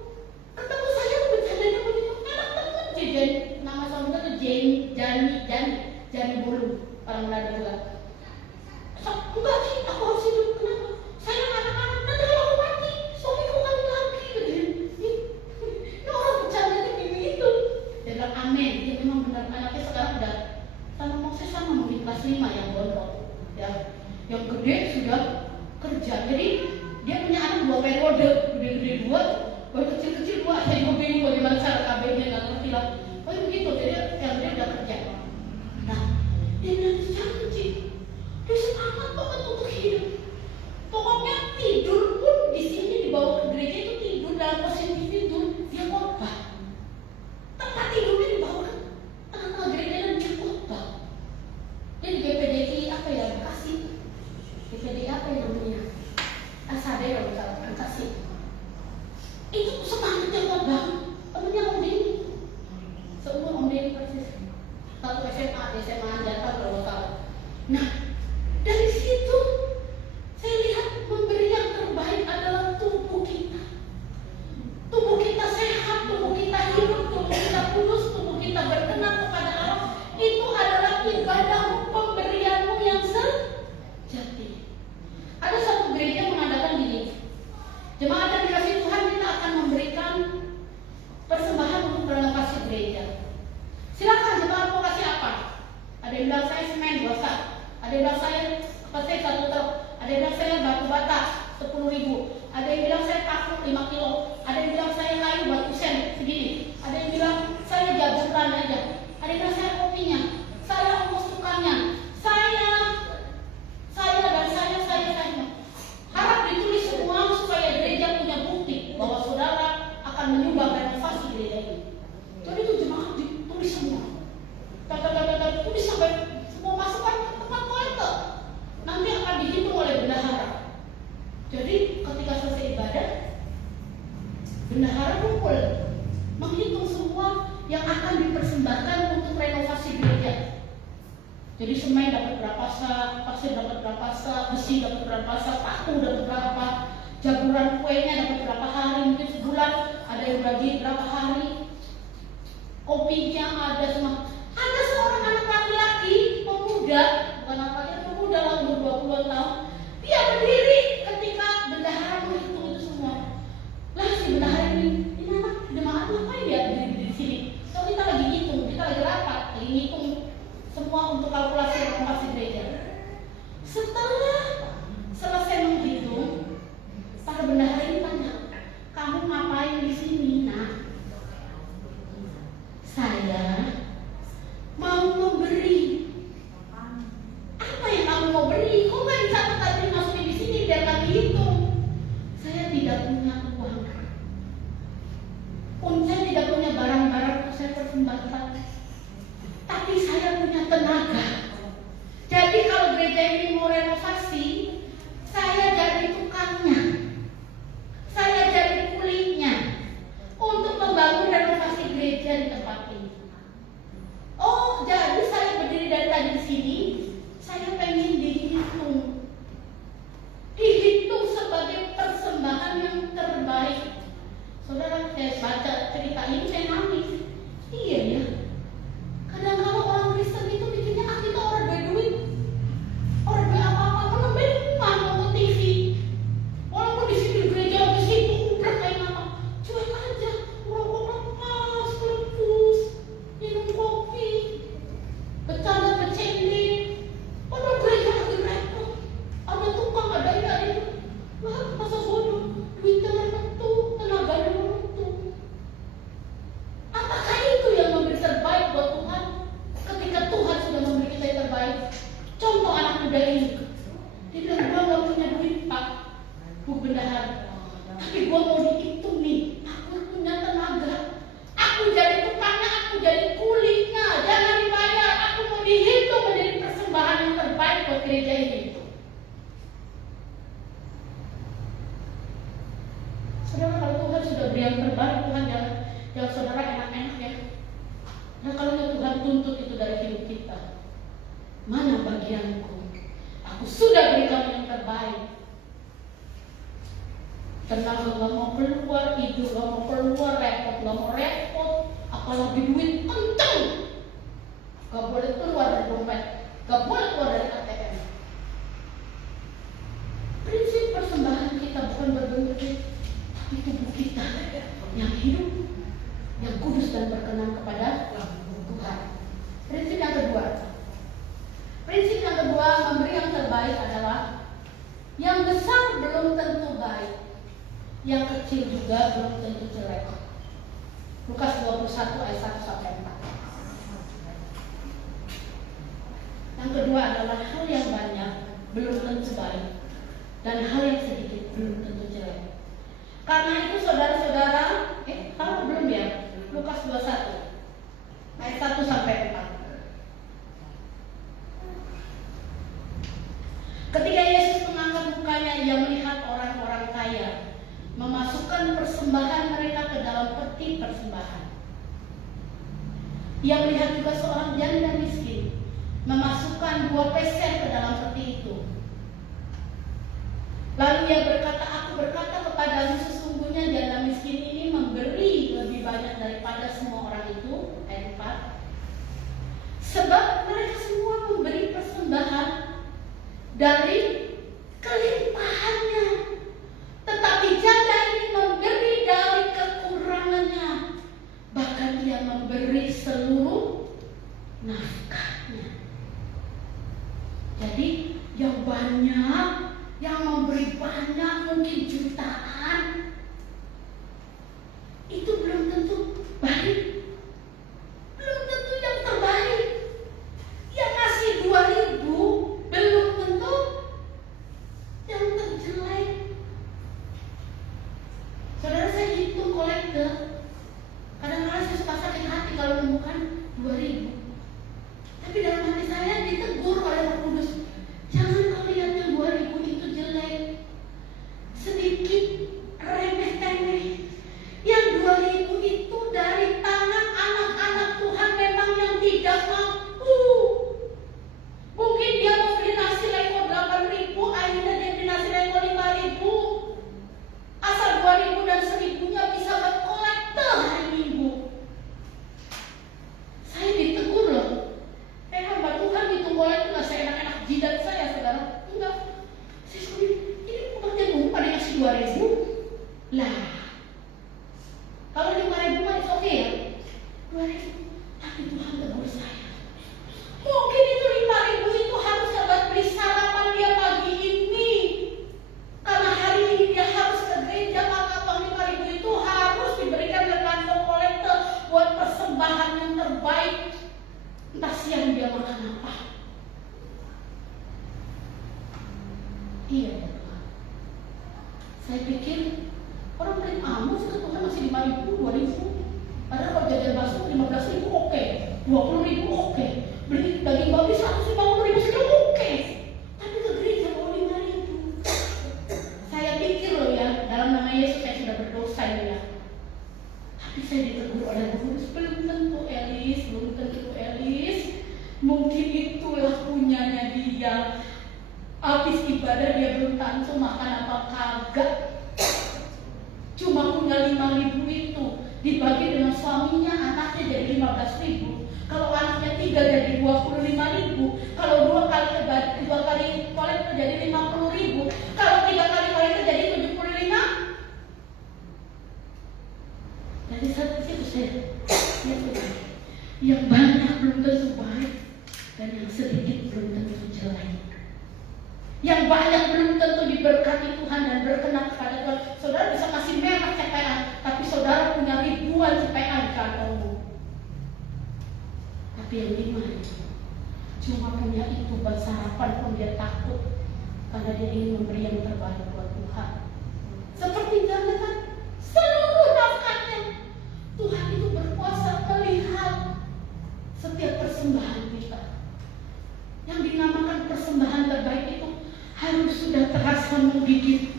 Ketemu saya tuh bercandanya begitu. Enak banget. Nama suaminya tuh Jani Bulu. Orang Belanda juga. Enggak sih, aku harus hidup. Kenapa? Saya anak-anak, nanti kalau aku mati, suamiku kawin lagi. Ini orang bercandanya begitu. 5 yang gondok, ya, yang gede sudah kerja. Jadi dia punya anak 2 periode, gede-gede 2, baru kecil-kecil 2. Saya juga bingung bagaimana cara KB-nya, nggak ngerti lah. Oh begitu, jadi yang gede udah kerja. Nah, dia bilang janji, dia semangat banget untuk hidup. Pokoknya tidur pun di sini dibawa ke gereja itu tidur dalam posisi tidur, dia khotbah. Tempat tidurnya dibawa ke tengah-tengah gereja dan dia khotbah. Dia di GPDI apa ya, Bekasi. GPDI apa yang namanya? Asade kalau misalkan kasih. Itu semangatnya kuat banget. Temennya Om Denny, seumur Om Denny persis. Satu SMA Jatah kalau tahu. Nah, dari situ saya lihat memberi yang terbaik adalah tubuh kita. Tubuh kita sehat, tubuh kita hidup, tubuh kita kudus, tubuh kita berkenan kepada Allah. Itu adalah ibadahmu, pemberianmu yang sejati. Ada satu gereja mengadakan gini, jemaat yang dikasih Tuhan, kita akan memberikan persembahan untuk renovasi gereja. Silakan jemaat mau kasih apa? Ada yang bilang saya semen 2 sak, ada yang bilang saya pasir 1 truk, ada yang bilang saya batu bata 10.000, ada yang bilang saya paku 5 kilo, ada yang bilang saya kayu batu sen segini, ada yang bilang saya jaburan aja, ada yang bilang saya kopinya, saya ongkos tukangnya, saya. Harap ditulis semua supaya gereja punya bukti bahwa saudara akan menyumbang renovasi gereja ini. Jadi itu jemaat ditulis semua. Tulis sampai semua masukkan ke tempat toilet. Nanti akan dihitung oleh bendahara. Jadi ketika selesai ibadah, bendahara kumpul menghitung semua yang akan dipersembahkan untuk renovasi gereja. Jadi semen dapat berapa sak, pasir dapat berapa sak, besi dapat berapa sak, paku dapat berapa, jaburan kuenya dapat berapa hari, mungkin sebulan, ada yang bagi berapa hari, kopinya ada semua. Ada seorang anak laki-laki pemuda, bukan anak laki-laki pemuda lah, umur 20-an tahun, dia berdiri ketika bendahara menghitung itu semua. Lah si bendahara ini anak jemaat ngapain dia berdiri di sini? So kita lagi hitung, kita lagi rapat, lagi ngitung semua untuk kalkulasi renovasi gereja. Setelah selesai menghitung, para bendahara ini tanya, kamu ngapain di sini? Nah, saya mau memberi. Apa yang kamu mau beri? Kok nggak dicatat tadi masukin di sini biar kami hitung? Saya tidak punya uang. Saya tidak punya barang-barang untuk saya persembahkan. Tapi saya punya tenaga. Jadi kalau gereja ini mau renovasi, saya jadi tukangnya, saya jadi kulinya untuk membangun renovasi gereja di tempat ini. Oh, jadi saya berdiri dari tadi di sini, saya pengen dihitung sebagai persembahan yang terbaik. Saudara, saya baca cerita ini saya nangis. Iya ya. Kadang-kadang orang Kristen itu pikirnya kita orang berduit, orang apa-apa, menembel rumah, nonton TV. Walaupun di sini gereja di situ udah kayak apa, cuek aja, merokok lepas, lepus, minum kopi, bercanda-bercanda. Padahal gereja lagi repot, ada tukang, ada ini. Wah, masa bodoh, duitnya menentu, tenaganya menentu. Apakah itu yang memberi terbaik buat Tuhan? Ketika Tuhan sudah memberi kita yang terbaik. Contoh anak muda ini, dia bilang, gua gak punya duit Pak, Bu Bendahara, tapi gua mau dihitung nih. Aku punya tenaga, aku jadi tukangnya, aku jadi kulinya, jangan dibayar. Aku mau dihitung menjadi persembahan yang terbaik buat gereja ini. Saudara, kalau Tuhan sudah beri yang terbaik, Tuhan jangan saudara enak-enak ya. Nah, kalau Tuhan tuntut itu dari hidup kita, mana bagianku? Aku sudah berikan yang terbaik. Tenaga gak mau keluar, hidup gak mau keluar, repot gak mau repot, apalagi duit kenceng, gak boleh keluar dari dompet, gak boleh keluar dari ATM. Prinsip persembahan kita bukan berbentuk tapi tubuh kita yang hidup, yang kudus dan berkenan kepada Tuhan. Prinsip yang kedua, prinsip belum tentu baik. Yang kecil juga belum tentu jelek. Lukas 21 ayat 1 sampai 4. Yang kedua adalah hal yang banyak belum tentu baik, dan hal yang sedikit belum tentu jelek. Karena itu saudara-saudara, kalau belum ya, Lukas 21 ayat 1 sampai 4. Ketika Yesus mengangkat mukanya, ia melihat orang-orang kaya memasukkan persembahan mereka ke dalam peti persembahan. Ia melihat juga seorang janda miskin memasukkan 2 peser ke dalam peti itu. Lalu ia berkata, aku berkata kepadamu, sesungguhnya janda miskin ini memberi lebih banyak daripada semua orang itu. Ayat 4. Sebab mereka semua memberi persembahan dari kelimpahannya, tetapi janda ini memberi dari kekurangannya, bahkan ia memberi seluruh nafkahnya. Jadi yang banyak, yang memberi banyak, mungkin jutaan, itu belum tentu baik, belum tentu yang terbaik. Yang ngasih 2.000 belum tentu yang terjelek. Saudara, saya hitung kolektor, kadang-kadang saya suka sakit hati kalau menemukan 2.000. Tapi dalam hati saya ditegur oleh Roh Kudus, jangan kau lihat yang 2.000 itu jelek, sedikit, remeh-temeh. Yang 2.000 itu dari tangan anak-anak Tuhan memang yang tidak mampu. Mungkin dia mau beli nasi lengko 8.000, akhirnya dia beli nasi lengko 5.000. Asal 2.000 dan 1.000-nya bisa buat kolektor hari Minggu. Saya ditegur loh. Hamba Tuhan hitung kolektor gak seenak-enak jidat saya, saudara. Enggak. Saya suka ini pekerjaan umum pada ngasih 2.000. Lah, kalau 5.000 mah oke ya. 2.000. Tapi Tuhan tegur saya. Mungkin itu 5.000 itu harus dapat beli sarapan dia pagi ini. Karena hari ini dia harus ke gereja, maka uang 5.000 itu harus diberikan ke kantong kolektor buat persembahan yang terbaik. Entah siang dia makan apa. Iya ya Tuhan. Saya pikir orang lain amat sih, Tuhan masih 5.000, 2.000. Padahal kalau jajan bakso 15.000 oke, 20.000 oke, beli daging babi 150.000 sekilo oke. Tapi ke gereja mau 5.000. Saya pikir loh ya, dalam nama Yesus saya sudah berdosa ya. Tapi saya ditegur oleh Roh Kudus, belum tentu Elis, belum tentu Elis. Mungkin itulah punyanya dia. Habis ibadah dia belum tentu makan apa kagak. Cuma punya 5.000 itu dibagi dengan suaminya, anaknya jadi 15.000. Kalau anaknya 3 jadi 25.000. Kalau 2 kali kolektor jadi 50.000. Kalau 3 kali kolektor jadi 75. Dari saat itu saya yang banyak belum tentu baik, dan yang sedikit belum tentu jelek. Yang banyak belum tentu diberkati Tuhan dan berkenan kepada Tuhan. Saudara bisa kasih merah cepean, tapi saudara punya ribuan cepean di kantongmu. Tapi yang 5 cuma punya itu buat sarapan pun dia takut, karena dia ingin memberi yang terbaik buat Tuhan. Seperti jangan kan seluruh nafkahnya. Tuhan itu berkuasa melihat setiap persembahan kita. Yang dinamakan persembahan terbaik itu harus sudah terasa menggigit,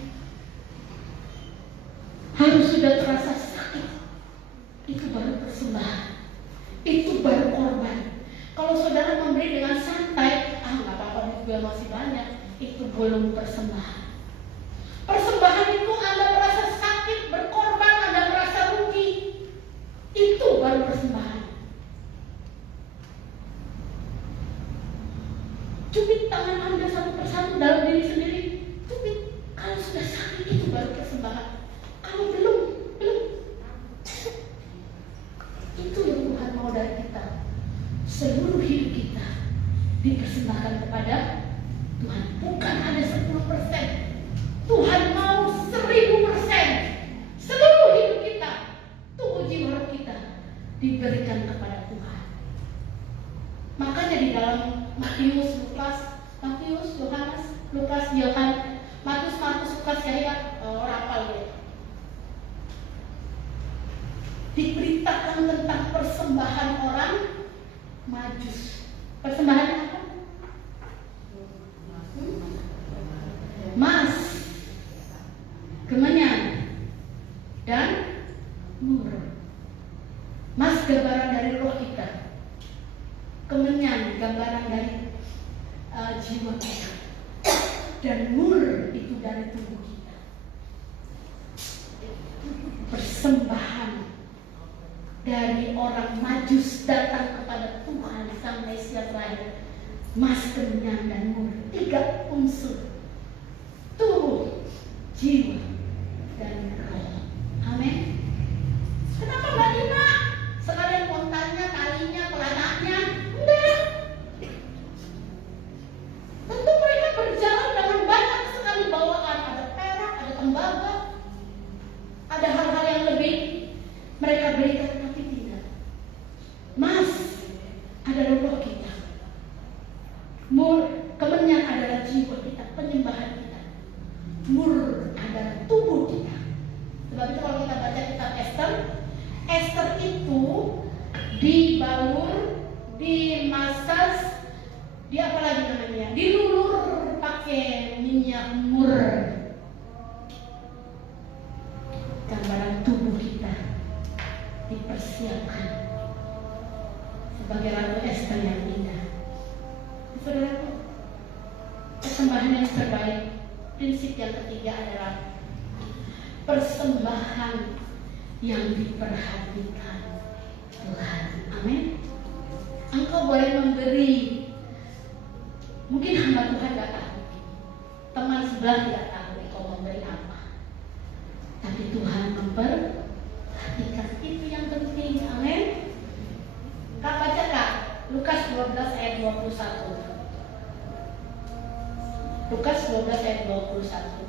harus sudah terasa sakit. Itu baru persembahan, itu baru korban. Kalau saudara memberi dengan santai, nggak apa-apa, gue masih banyak, itu belum persembahan. Persembahan itu Anda merasa sakit, berkorban, Anda merasa rugi, itu baru persembahan. Cubit tangan Anda satu persatu dalam diri sendiri. Cubit. Kalau sudah sakit itu baru persembahan. Kalau belum. Itu yang Tuhan mau dari kita. Seluruh hidup kita dipersembahkan kepada Tuhan. Bukan ada 10%. Tuhan mau 1000% seluruh hidup kita, tubuh jiwa roh kita diberikan kepada Tuhan. Makanya di dalam Matius, Yohanes, Lukas, Yohanes, Markus, Lukas, Yahya, orang hafal ya. Diberitakan tentang persembahan orang Majus. Persembahan apa? Mas, kemenyan, dan mur. Mas gambaran dari roh kita, kemenyan gambaran dari jiwa kita, dan mur itu dari tubuh kita. Persembahan dari orang Majus datang kepada Tuhan Sang Mesias lahir. Mas, kemenyan, dan mur, 3 unsur tubuh, jiwa, dan roh. Amin. Kenapa Mbak Dina sekalian kontannya, talinya, pelanaknya? Enggak. Tentu mereka berjalan dengan banyak sekali bawaan. Ada perak, ada tembaga, ada hal-hal yang lebih mereka berikan, tapi tidak. Mas adalah roh kita. Mur, kemenyan adalah jiwa kita, penyembahan kita. Mur adalah tubuh kita. Sebab itu kalau kita baca kitab Ester itu dibalur, dimasas, di apa lagi namanya? Dilulur pakai minyak mur. Gambaran tubuh kita dipersiapkan sebagai Ratu Ester yang indah. Saudaraku, persembahan yang terbaik. Prinsip yang ketiga adalah persembahan yang diperhatikan Tuhan. Amin. Engkau boleh memberi. Mungkin hamba Tuhan gak tahu, teman sebelah tidak tahu engkau memberi apa, tapi Tuhan memperhatikan. Itu yang penting. Amin. Kak, baca Kak Lukas 12 ayat 21. Lukas 12 ayat 21.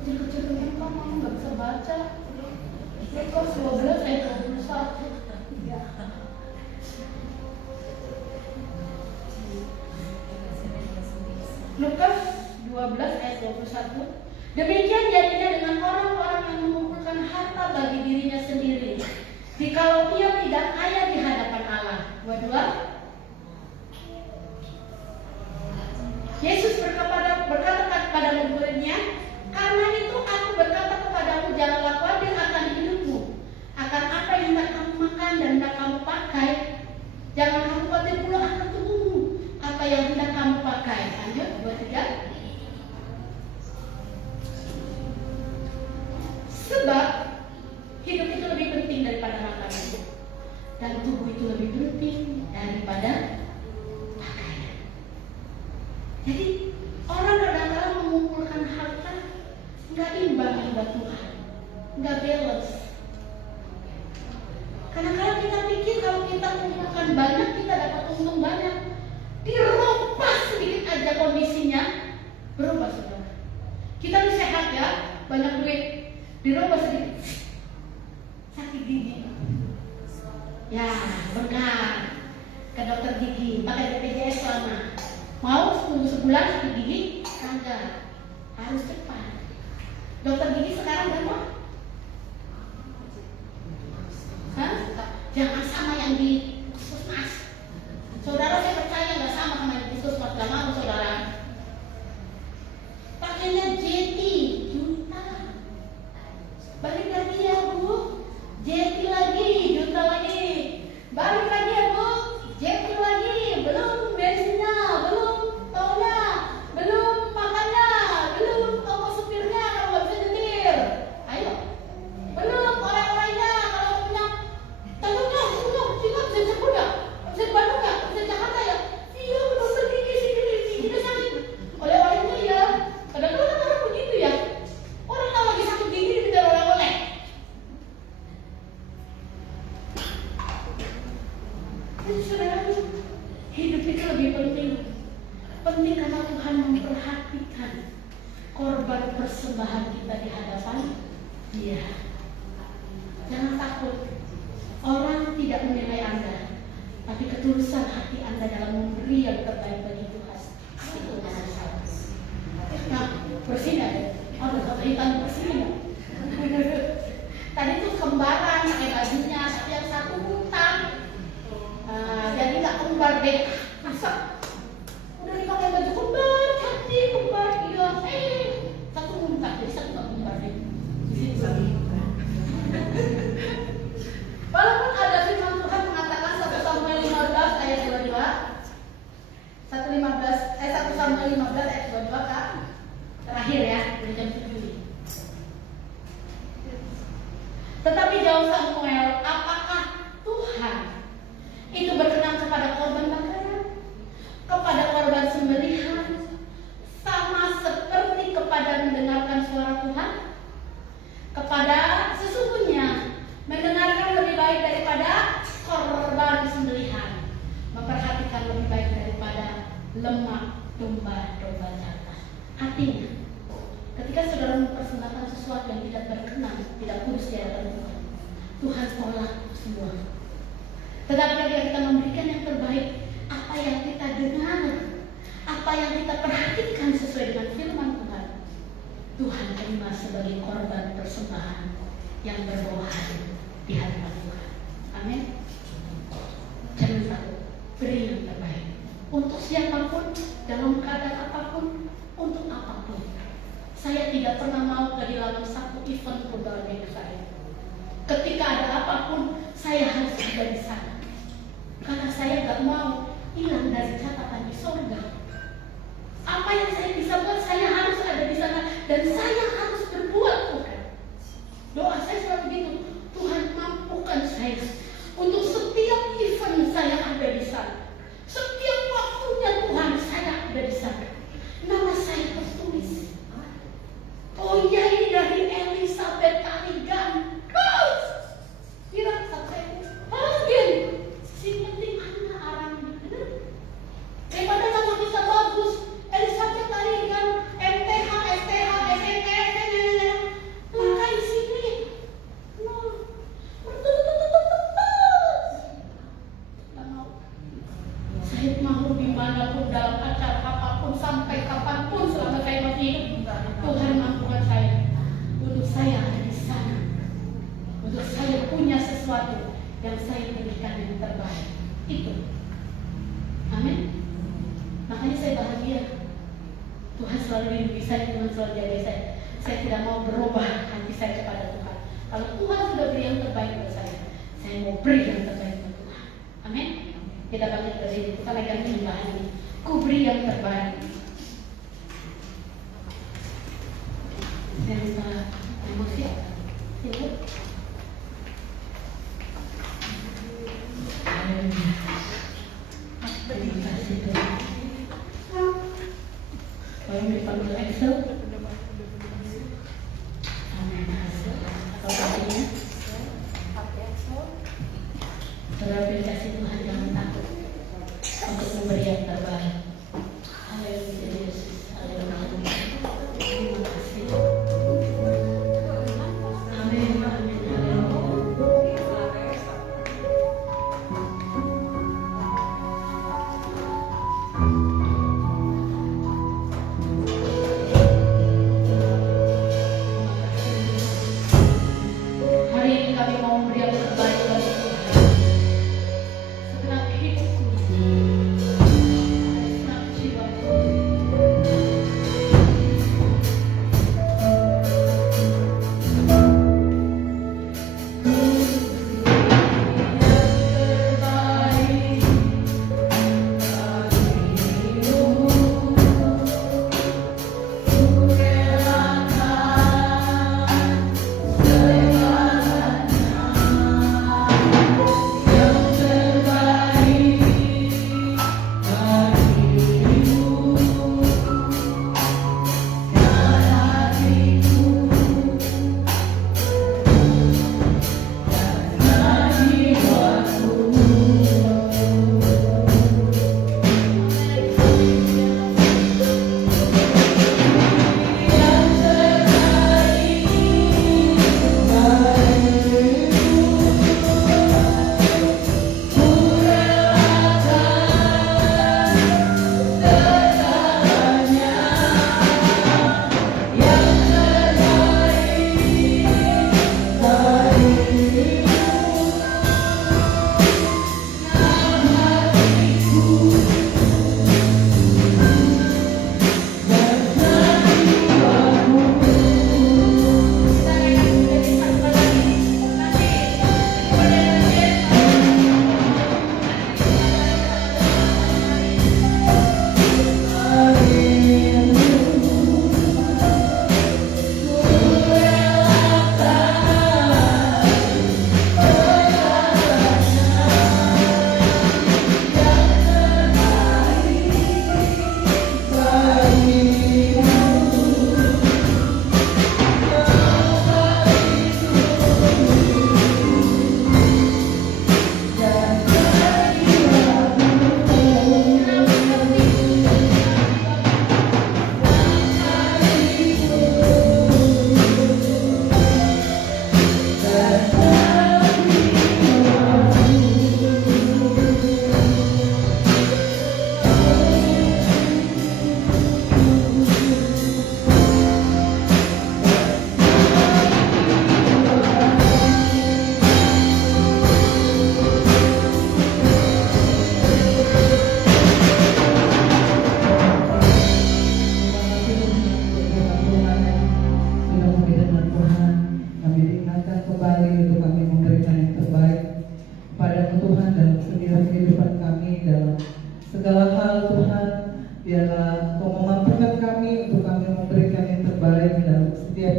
Kecil-kecil ini kamu nggak bisa baca. Lukas 12 ayat 21. Lukas 12 ayat 21. Demikian jadinya dengan orang-orang yang mengumpulkan harta bagi dirinya sendiri, jikalau ia tidak kaya di hadapan Allah. 22. Yesus berkata kepada murid-muridnya, karena itu aku berkata kepadamu, janganlah khawatir akan hidupmu, akan apa yang hendak kamu makan dan hendak kamu pakai. Jangan kamu khawatir pula akan tubuhmu, apa yang hendak kamu pakai. Lanjut, 23. Sebab hidup itu lebih penting daripada makanan, dan tubuh itu lebih penting daripada pakaian. Jadi orang kadang-kadang mengumpulkan harta nggak imbang buat Tuhan, nggak balance. Kadang-kadang kita pikir kalau kita mengumpulkan banyak kita dapat untung banyak, dirubah sedikit aja kondisinya berubah saudara. Kita ini sehat ya, banyak duit, dirubah sedikit sakit gigi, ya bengkak ke dokter gigi pakai BPJS lama. Mau tunggu sebulan sakit gigi? Enggak, harus cepat. Dokter gigi sekarang berapa? Hah? Jangan sama yang di puskesmas. Saudara, saya percaya nggak sama yang di puskesmas, nggak mau saudara. Pakainya jeti juta. Balik lagi ya Bu, jeti lagi juta lagi. Balik lagi ya Bu, jeti lagi. Belum bensinnya, belum tolnya, belum makannya, belum ongkos supirnya kalau nggak bisa nyetir. Ayo, belum orang-orangnya kalau punya. Contohnya, sini bisa Bandung nggak? Bisa Jakarta memperhatikan korban persembahan kita di hadapan Dia. Jangan takut. Orang tidak menilai Anda, tapi ketulusan hati Anda dalam memberi yang terbaik bagi Tuhan itu nomor satu. Nah, bersih nggak? Oh, kata hitam bersih nggak? Tadi tuh kembaran pakai bajunya, tapi yang satu hutang. Jadi nggak kembar deh. Masa udah dipakai baju kembar, hati kembar, iya. Satu muntah, jadi satu nggak kembar deh. Di situ. Walaupun ada firman Tuhan mengatakan 1 Samuel 15 ayat 22, 1 Samuel 15 ayat 22 kan? Terakhir ya, dari jam 7. Tetapi jawab Samuel, apakah Tuhan itu berkenan kepada korban bakaran, kepada korban sembelihan, sama seperti kepada mendengarkan suara Tuhan? Kepada sesungguhnya mendengarkan lebih baik daripada korban sembelihan, memperhatikan lebih baik daripada lemak domba-domba jantan. Artinya, ketika saudara mempersembahkan sesuatu yang tidak berkenan, tidak kudus di hadapan Tuhan, Tuhan tolak semua. Tetapi ketika kita memberikan yang terbaik, apa yang kita dengar, apa yang kita perhatikan sesuai dengan firman Tuhan, Tuhan terima sebagai korban persembahan yang berbau hati di hadapan Tuhan. Amin. Jangan takut, beri yang terbaik untuk siapapun, dalam keadaan apapun, untuk apapun. Saya tidak pernah mau ke dalam satu event pun dalam hidup saya. Ketika ada apapun, saya harus ada di sana, karena saya gak mau hilang dari catatan di surga. Apa yang saya bisa buat, saya harus ada di sana, dan saya harus berbuat Tuhan. Doa saya selalu begitu, Tuhan mampukan saya untuk setiap event saya ada di sana. Setiap waktunya Tuhan saya ada di sana. Nama saya tertulis. Oh iya, ini dari Elizabeth Kaligan. Kira sampai si penting Anda arang benar. Daripada nama kita bagus, Elizabeth Kaligan, MTH, STH, SNE, pakai sini. Saya mau dimanapun, dalam acara apapun, sampai kapanpun selama saya masih hidup, Tuhan mampukan saya untuk saya ada di sana, untuk saya punya sesuatu yang saya berikan yang terbaik. Itu, amin. Makanya saya bahagia. Tuhan selalu lindungi saya, Tuhan selalu jaga saya. Saya tidak mau berubah hati saya kepada Tuhan. Kalau Tuhan sudah beri yang terbaik buat saya mau beri yang terbaik buat Tuhan. Amin. Kita bangkit dari sini, kita naikkan penyembahan ini. Ku beri yang terbaik. Saya minta emosi. Sini. Terima kasih Tuhan. Kalau dipanggil Excel, atau pastinya, saudara kasih Tuhan, jangan takut untuk memberi yang terbaik. Haleluya Yesus, haleluya. Terima kasih. Amin, amin, haleluya.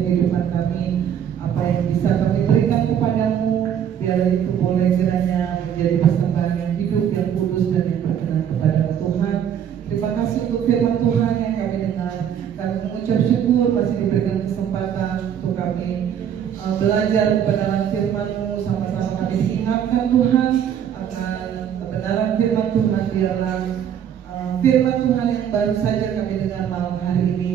kehidupan kami. Apa yang bisa kami berikan kepadamu, biar itu boleh kiranya menjadi persembahan yang hidup, yang kudus dan yang berkenan kepada Tuhan. Terima kasih untuk firman Tuhan yang kami dengar. Kami mengucap syukur masih diberikan kesempatan untuk kami belajar kebenaran firman-Mu. Sama-sama kami diingatkan Tuhan akan kebenaran firman Tuhan. Biarlah firman Tuhan yang baru saja kami dengar malam hari ini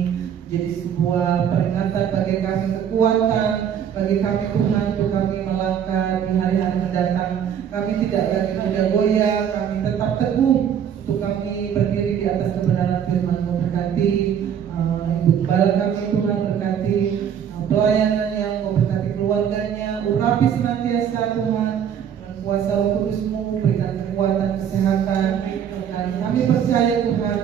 jadi sebuah peringatan bagi kami, kekuatan bagi kami Tuhan, untuk kami melangkah di hari-hari mendatang. Kami tidak lagi mudah goyah, kami tetap teguh untuk kami berdiri di atas kebenaran firman-Mu. Berkati Ibu Gembala kami Tuhan, berkati pelayanan yang memberkati keluarganya, urapi senantiasa Tuhan dengan kuasa Roh Kudus-Mu, berikan kekuatan, kesehatan, dan kami percaya Tuhan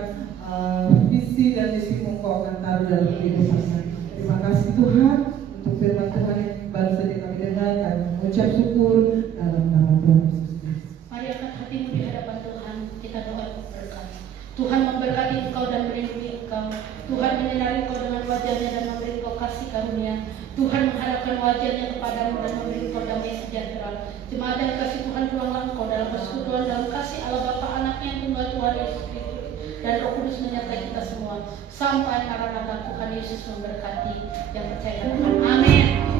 visi dan misi-Mu Engkau akan taruh dalam kehidupan kami. Terima kasih Tuhan untuk firman Tuhan yang baru saja kami dengar. Kami mengucap syukur dalam nama Tuhan Yesus Kristus. Mari angkat hatimu di hadapan Tuhan, kita doa berkat. Tuhan memberkati engkau dan melindungi engkau. Tuhan menyinari engkau dengan wajah-Nya dan memberi engkau kasih karunia. Tuhan menghadapkan wajah-Nya kepadamu dan memberi engkau damai sejahtera. Jemaat yang kasih Tuhan, pulanglah engkau dalam persekutuan dalam kasih Allah Bapa, Anaknya yang tunggal Tuhan Yesus Kristus dan Roh Kudus menyertai kita semua sampai Maranatha. Tuhan Yesus memberkati yang percaya. Amin.